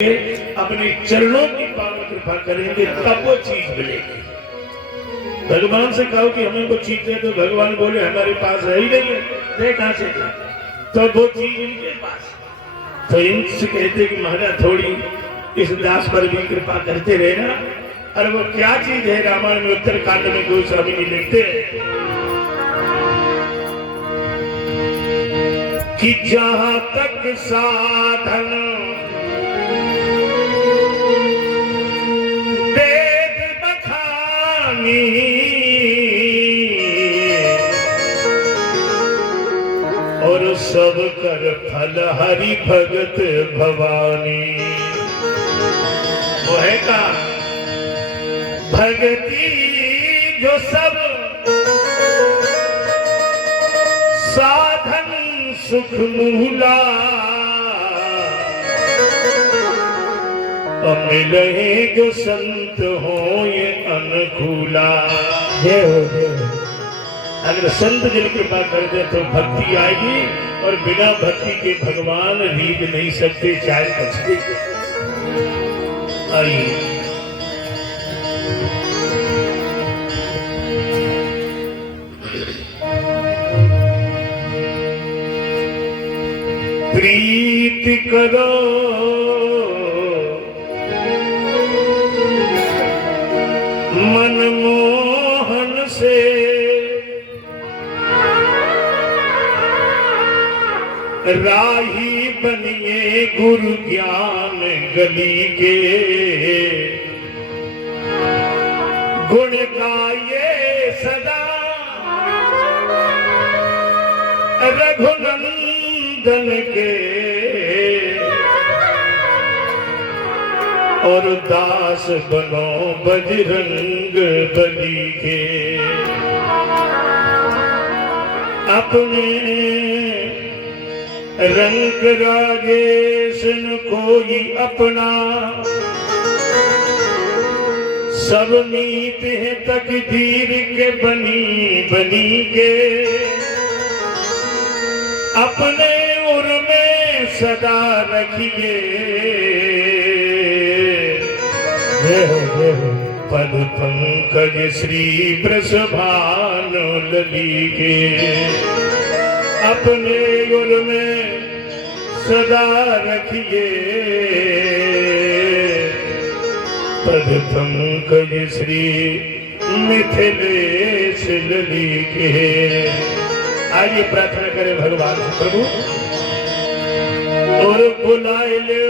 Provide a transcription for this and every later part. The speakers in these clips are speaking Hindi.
अपने चरणों की पावन कृपा करेंगे तब वो चीज मिलेगी। भगवान से कहो कि हमें वो चीज दे, तो भगवान बोले हमारे पास है ही नहीं है, दे कहां से दे? तो वो चीज इनके पास। तो इनसे कहते कि महाराज थोड़ी इस दास पर भी कृपा करते रहना। और वो क्या चीज है, रामायण में उत्तरकांड में गोस्वामी जी लिखते कि जहां तक साधन वेद बखानी और सब कर फल हरि भगत भवानी। वो है का भगती जो सब साधन सुख मूला मिले जो संत हो ये अनुकूला। जय हो जय हो। अगर संत जिन कृपा कर दे तो भक्ति आएगी, और बिना भक्ति के भगवान रीझ नहीं सकते, चाहे बचते। आइए प्रीति करो मनमोहन से, राही बनिए गुरु ज्ञान गली के, गुण गाइए सदा रघुनंदन के, और दास बनो बजरंग बली के। अपने रंग राजेश न कोई अपना, सब नीत है तकदीर के बनी बनी के, अपने उर में सदा रखिए पद पंकज श्री वृषभानु लली के। अपने उर में सदा रखिए पद पंकज श्री मिथिलेश लली के। आइए प्रार्थना करें भगवान से, प्रभु और बुलाए लो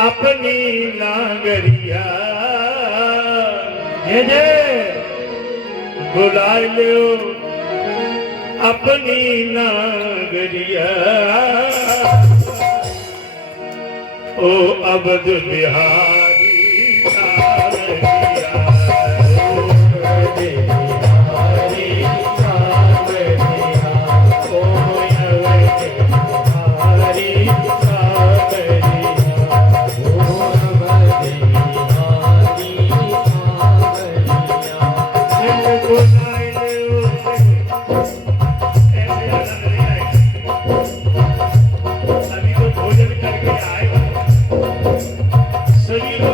अपनी नागरिया। जय जय। बुलाए लो अपनी नागरिया, ओ अवध बिहारी नागरिया। सभी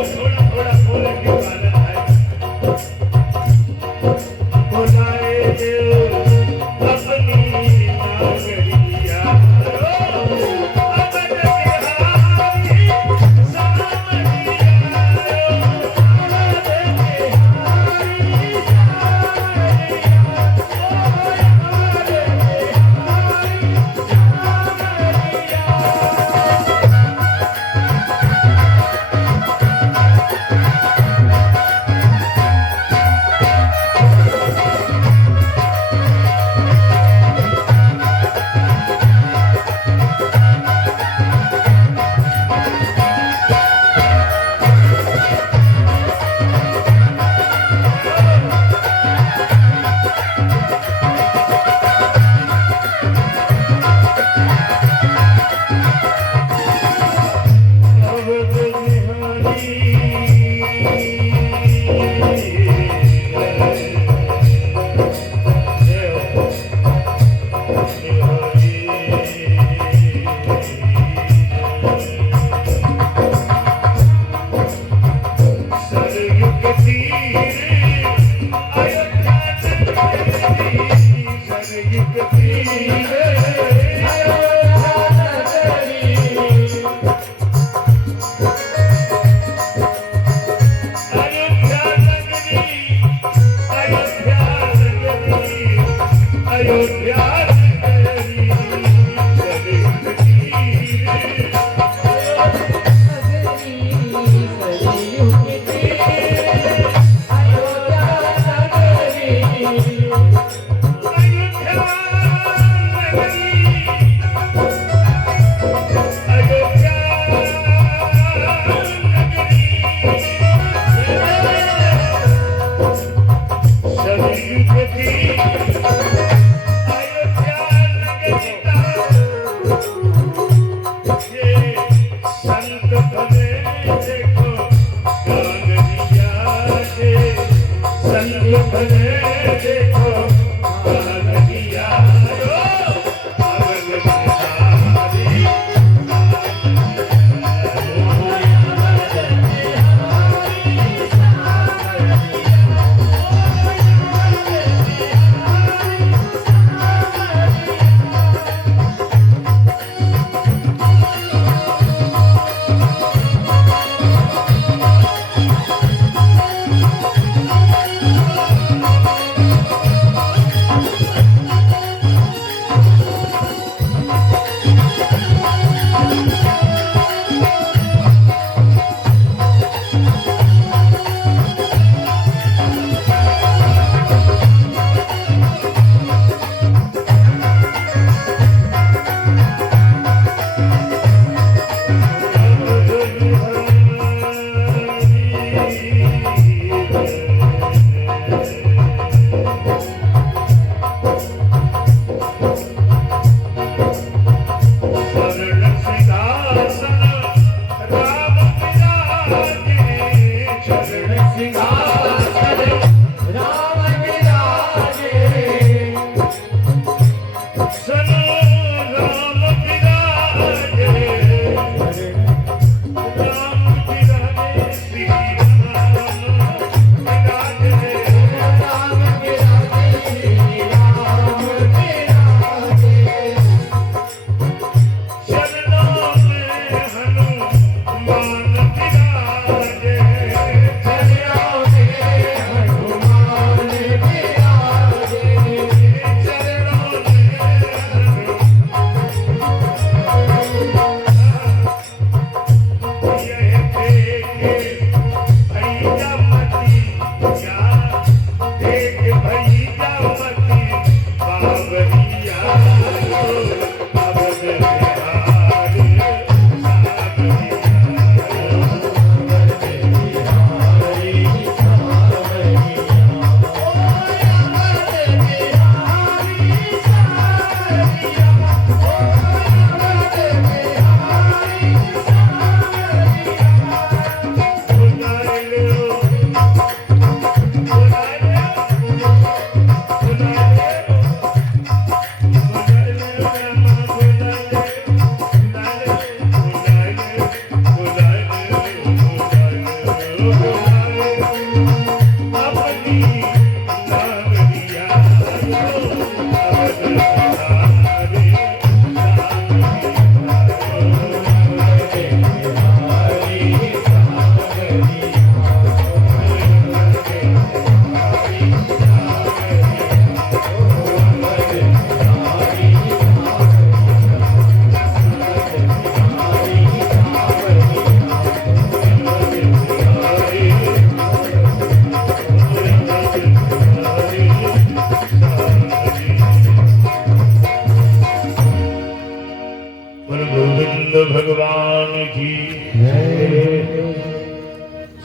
भगवान की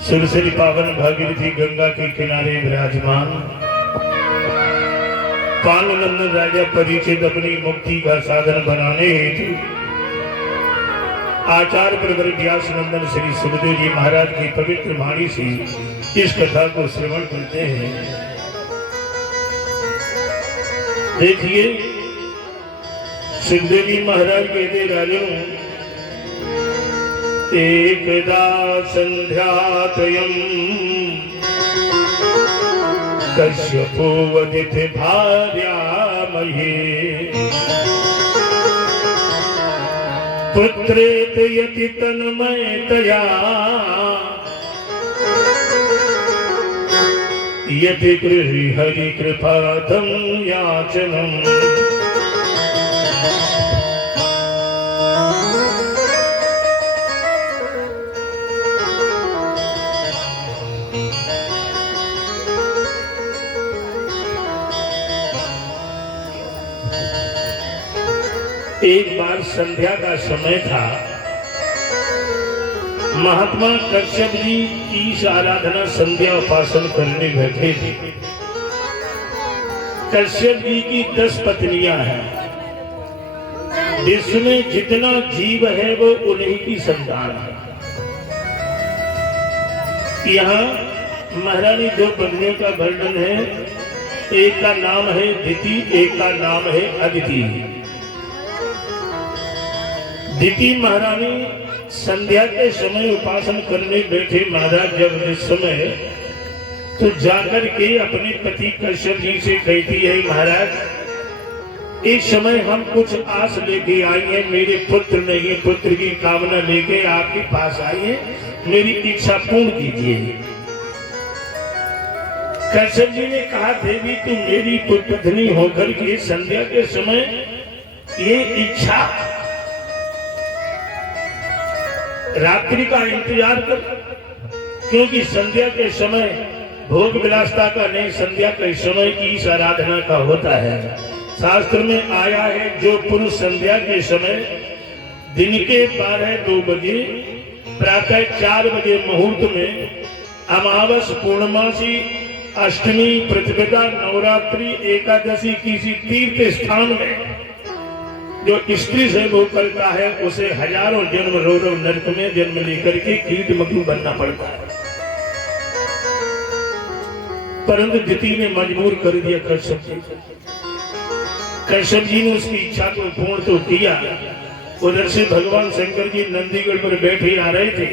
सुरसरी पावन भागीरथी गंगा के किनारे विराजमान पालनंदन राजा परिचित अपनी मुक्ति का साधन बनाने हेतु आचार्य प्रवर व्यास नंदन श्री सुखदेव जी महाराज की पवित्र वाणी से इस कथा को श्रवण करते हैं। देखिए, सुखदेव जी महाराज कहते राजन, एकदा संध्यात्रयम् कश्यपो वदित भार्यामहे पुत्रेत यति तन्मयतया यति गृहि हरि कृपातं याचनम्। एक बार संध्या का समय था। महात्मा कश्यप जी की आराधना संध्या उपासन करने बैठे थे। कश्यप जी की 10 पत्नियां हैं। जिसमें जितना जीव है वो उन्हीं की संतान है। यहाँ महारानी 2 पत्नियों का वर्णन है। एक का नाम है दिति, एक का नाम है अदिति। दिति महारानी संध्या के समय उपासन करने बैठे महाराज जब इस समय तो जाकर के अपने पति कश्यप जी से कहती है, महाराज इस समय हम कुछ आस लेके आई हैं, मेरे पुत्र नहीं, पुत्र की कामना लेके आपके पास आई हैं, मेरी इच्छा पूर्ण कीजिए। कश्यप जी ने कहा, देवी तुम मेरी पत्नी होकर के संध्या के समय ये इच्छा रात्रि का इंतजार कर, क्योंकि संध्या के समय भोग विलासता का नहीं, संध्या के समय ईश आराधना का होता है। शास्त्र में आया है, जो पुरुष संध्या के समय दिन के 12-2 बजे प्रातः 4 बजे मुहूर्त में अमावस, पूर्णमासी, अष्टमी, प्रतिपदा, नवरात्रि, एकादशी किसी तीर्थ स्थान में जो स्त्री से वो करता है, उसे हजारों जन्म रो नरक में जन्म लेकर के कीट मकरू बनना पड़ता है। परंतु दिति ने मजबूर कर दिया कश्यप जी। कश्यप जी ने उसकी इच्छा को पूर्ण तो किया। उधर से भगवान शंकर जी नंदीगढ़ पर बैठे आ रहे थे।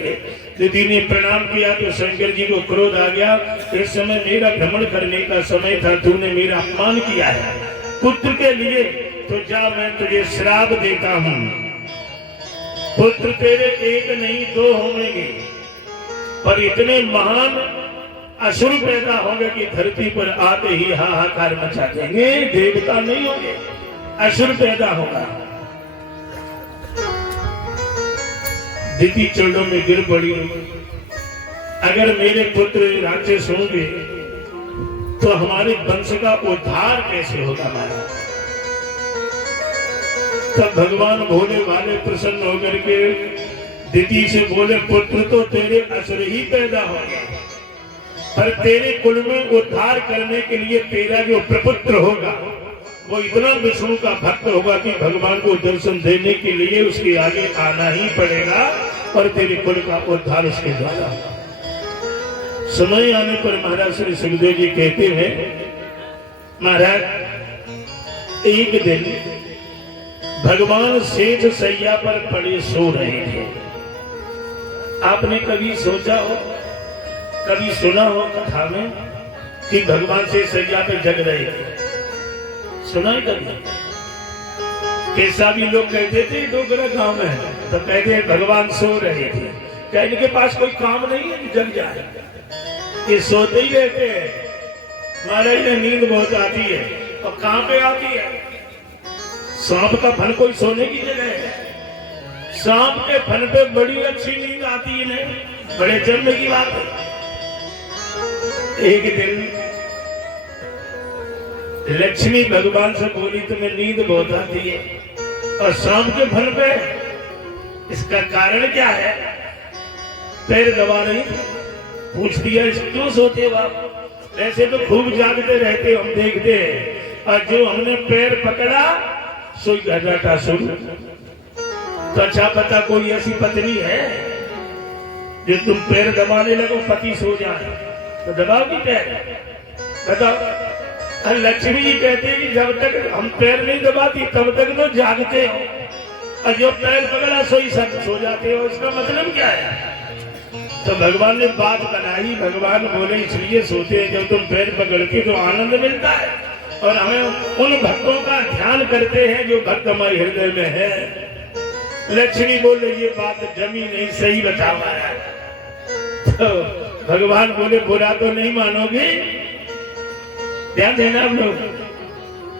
दिति ने प्रणाम किया तो शंकर जी को क्रोध आ गया, इस समय मेरा भ्रमण करने का समय था, तूने मेरा अपमान किया है। पुत्र के लिए तो जा, मैं तुझे श्राप देता हूं, पुत्र तेरे 1 नहीं 2 होंगे, पर इतने महान असुर पैदा होंगे कि धरती पर आते ही हाहाकार मचा देंगे। देवता नहीं होंगे, असुर पैदा होगा। दिति चरणों में गिर पड़ी, अगर मेरे पुत्र राक्षस होंगे तो हमारे वंश का उद्धार कैसे होगा महाराज। तब भगवान भोले वाले प्रसन्न होकर के दिति से बोले, पुत्र तो तेरे असुर ही पैदा होंगे, पर तेरे कुल में उद्धार करने के लिए तेरा जो प्रपुत्र होगा वो इतना विष्णु का भक्त होगा कि भगवान को दर्शन देने के लिए उसके आगे आना ही पड़ेगा, और तेरे कुल का उद्धार उसके द्वारा होगा। समय आने पर महाराज श्री सुखदेव जी कहते हैं, महाराज एक दिन भगवान सेठ सैया पर पड़े सो रहे थे। आपने कभी सोचा हो, कभी सुना हो कथा में कि भगवान से सैया पे जग रहे थे? सुना है कभी? कैसा भी लोग कहते थे डोगरा गांव में, तो कहते हैं भगवान सो रहे थे, क्या इनके पास कोई काम नहीं है कि जग जाए? ये सोते ही रहते हैं। महाराज ने नींद बहुत आती है, और कहां पे आती है? सांप का फन कोई सोने की जगह है? सांप के फन पे बड़ी अच्छी नींद आती है, नहीं बड़े जन्म की बात है। एक दिन लक्ष्मी भगवान से बोली, तुम्हें नींद बहुत आती है और सांप के फन पे इसका कारण क्या है? पैर दबा रही, पूछ दिया क्यों सोते हो आप? वैसे तो खूब जागते रहते हम देखते हैं, और जो हमने पैर पकड़ा सोई घटाटा सुन। तो अच्छा पता कोई ऐसी पत्नी है जो तुम पैर दबाने लगो पति सो जाए तो दबाओगी पैर? बताओ। लक्ष्मी जी कहते हैं कि जब तक हम पैर नहीं दबाती तब तक तो जागते हो, और जो पैर पकड़ा सोई सब सो जाते हो। इसका मतलब क्या है? तो भगवान ने बात बनाई। भगवान बोले इसलिए सोते हैं जब तुम पैर पकड़ते तो आनंद मिलता है, और हमें उन भक्तों का ध्यान करते हैं जो भक्त हमारे हृदय में है। लक्ष्मी बोले ये बात जमी नहीं, सही बता रहा है। तो भगवान बोले बुरा तो नहीं मानोगे? ध्यान देना आप लोग।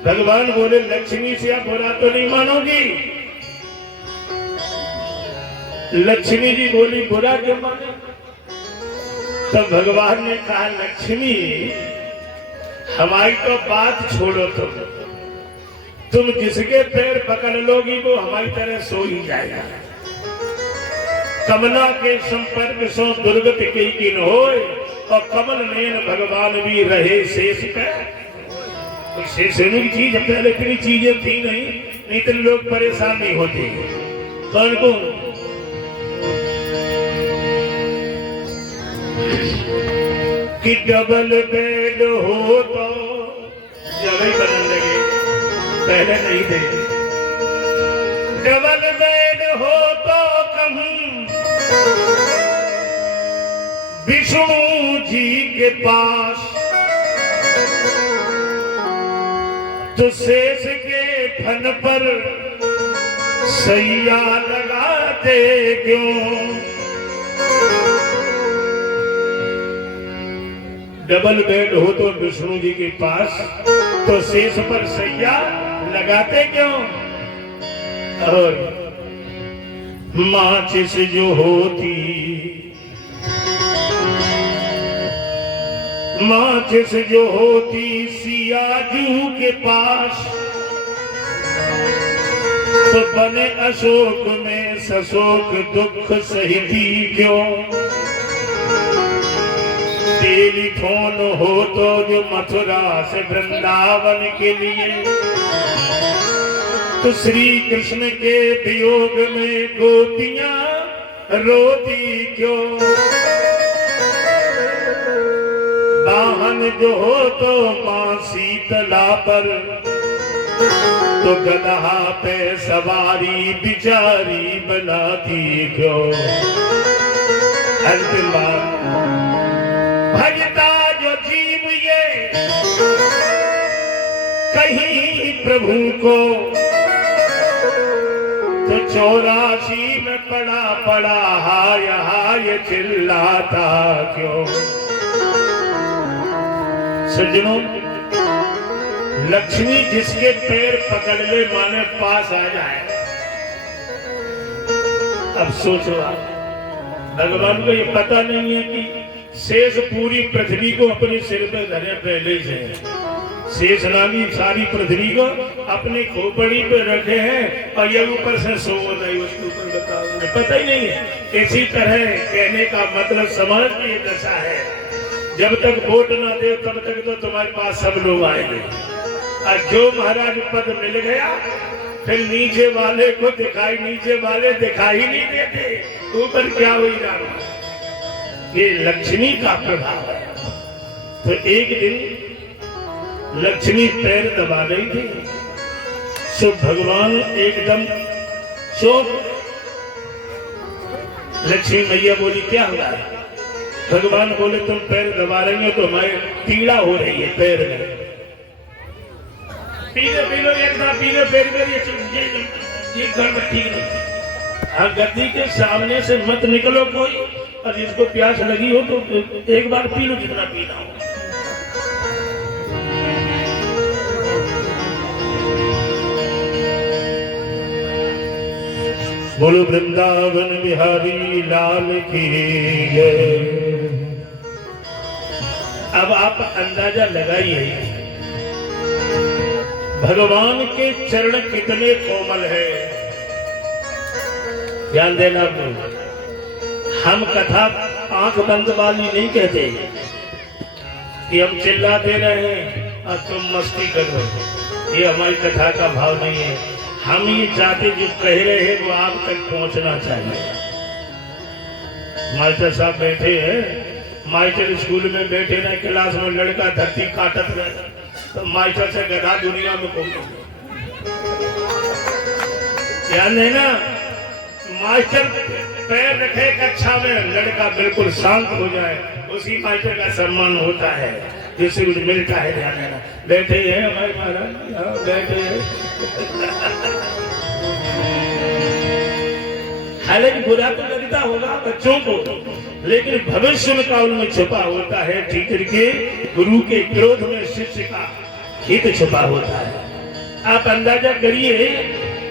भगवान बोले लक्ष्मी से आप बुरा तो नहीं मानोगी? लक्ष्मी जी बोली बुरा क्यों माने? तब भगवान ने कहा लक्ष्मी हमारी तो बात छोड़ो, तुम जिसके पैर पकड़ लोगी वो हमारी तरह सो ही जाएगा। कमला के संपर्क सो दुर्गत के किन होए, और कमल नयन भगवान भी रहे शेष पे। शेष की चीज पहले इतनी चीजें थी नहीं तो लोग परेशान नहीं होते। कौन कौन? कि डबल बेड हो तो जगह बदल लगे, पहले नहीं थे। डबल बेड हो तो कहूं विष्णु जी के पास, तो शेष के फन पर सैया लगाते क्यों? डबल बेड हो तो विष्णु जी के पास, तो शेष पर सैया लगाते क्यों? और माचिस जो होती, माचिस जो होती सियाजू के पास, तो बने अशोक में सशोक दुख सहिती क्यों? टेलीफोन हो तो जो मथुरा से वृंदावन के लिए, तो श्री कृष्ण के वियोग में गोपियां रोती क्यों? वाहन जो हो तो मां शीतला पर, तो गदहा पे सवारी बिचारी बनाती क्यों? अंतिम बात, भजता जो जीव ये कहीं प्रभु को, तो 84 में पड़ा पड़ा हाय हाय चिल्लाता क्यों? सज्जनों, लक्ष्मी जिसके पैर पकड़ ले माने पास आ जाए। अब सोचो आप, भगवान को ये पता नहीं है कि शेष पूरी पृथ्वी को अपने सिर पे धरे पहले से। शेष नामी सारी पृथ्वी को अपने खोपड़ी पे रखे हैं, और ये ऊपर से सो नहीं, उसके ऊपर बताओ पता ही नहीं है। इसी तरह कहने का मतलब समाज की ये दशा है, जब तक वोट ना दे तब तक तो तुम्हारे पास सब लोग आएंगे, और जो महाराज पद मिल गया फिर नीचे वाले को दिखाई, नीचे वाले दिखाई नहीं देते, ऊपर क्या हुई जाना। ये लक्ष्मी का प्रभाव है। तो एक दिन लक्ष्मी पैर दबा रही थी, सो भगवान एकदम चौंक। लक्ष्मी मैया बोली क्या हुआ? भगवान बोले तुम पैर दबा रही हो तो हमारे पीड़ा हो रही है पैर में। पीले पीलो एकदम पीले पैर में, ये गड़बड़ ठीक नहीं। हाँ, गद्दी के सामने से मत निकलो कोई, और जिसको प्यास लगी हो तो एक बार पी लो जितना पीना हो। बोलो वृंदावन बिहारी लाल की जय। अब आप अंदाजा लगाइए भगवान के चरण कितने कोमल है। ध्यान देना हम कथा आंख बंद वाली नहीं कहते कि हम चिल्लाते रहे और तुम मस्ती करो, ये हमारी कथा का भाव नहीं है। हम ये चाहते जो कह रहे हैं वो आप तक पहुंचना चाहिए। मास्टर साहब बैठे हैं, मास्टर स्कूल में बैठे ना, क्लास में लड़का धरती काटत रहे तो मास्टर से गधा दुनिया में कौन? ध्यान है ना, मास्टर पैर रखे कक्षा में, लड़का बिल्कुल शांत हो जाए, उसी मास्टर का सम्मान होता है जिससे कुछ मिलता है। ध्यान देना, बैठे हैं हमारे महाराज, हाँ बैठे हैं। हालांकि बुरा तो लगता होगा बच्चों को, लेकिन भविष्य में का उनमें छुपा होता है। टीचर के, गुरु के क्रोध में शिष्य का हित छुपा होता है। आप अंदाजा करिए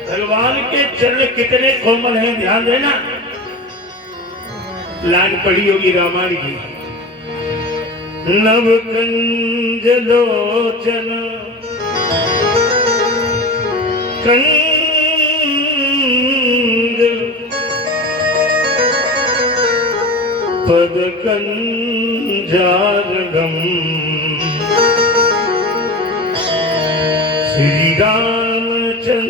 भगवान के चरण कितने कोमल हैं। ध्यान देना, लाइन पढ़ी होगी रामायण की, नव कंज लोचन कंज पद कंजारगम श्री रामचंद्र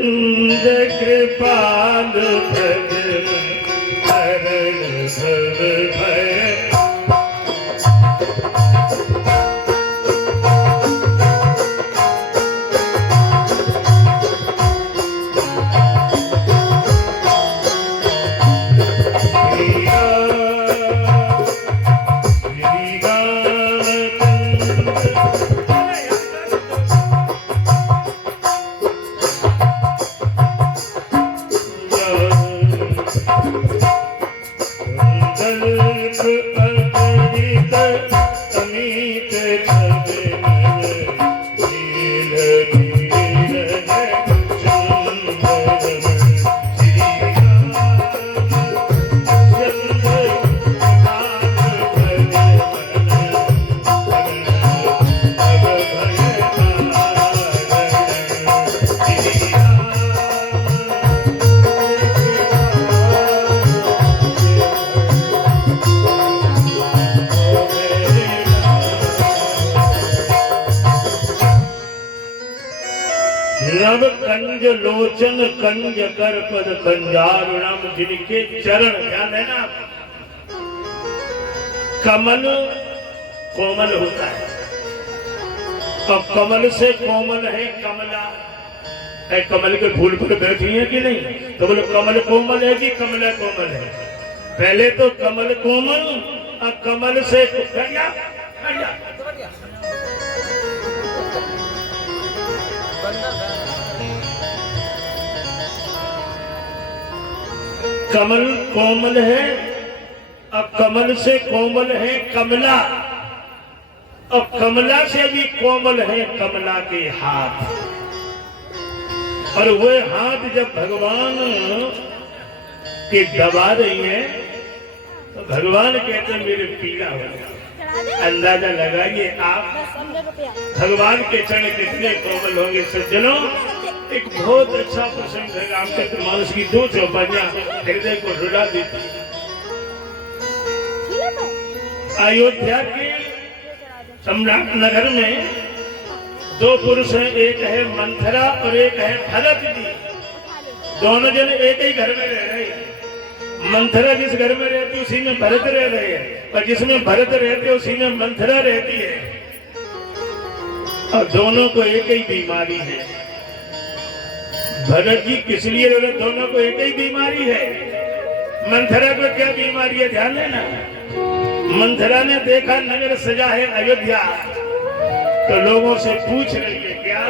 कृपाल भजन हरण सब भय। नव कंज लोचन कंज कर पद कंजारुणम, जिनके चरण, ध्यान है ना, कमल कोमल होता है और कमल से कोमल है कमला। कमल के फूल पर बैठी है कि नहीं? तो बोलो कमल कोमल है कि कमला कोमल है? पहले तो कमल कोमल और कमल से कमल कोमल है, अब कमल से कोमल है कमला, और कमला से भी कोमल है कमला के हाथ। और वह हाथ जब भगवान के दबा रही है तो भगवान कहते हैं मेरे पीड़ा हो गया। अंदाजा लगाइए आप भगवान के चरण कितने कोमल होंगे सज्जनों। एक बहुत अच्छा प्रसंग है रामचरित मानस की, दो चौपाइयां हृदय को रुला देती। अयोध्या के सम्राट नगर में दो पुरुष हैं, एक है मंथरा और एक है भरत जी। दोनों जन एक ही घर में रह रहे हैं। मंथरा जिस घर में रहती उसी में भरत रह रहे हैं, और जिसमें भरत रहते उसी में मंथरा रहती है, और दोनों को एक ही बीमारी है। भरत जी किस लिए रो रहे? दोनों को एक ही बीमारी है। मंथरा को क्या बीमारी है? ध्यान देना, मंथरा ने देखा नगर सजा है अयोध्या, तो लोगों से पूछ रही है क्या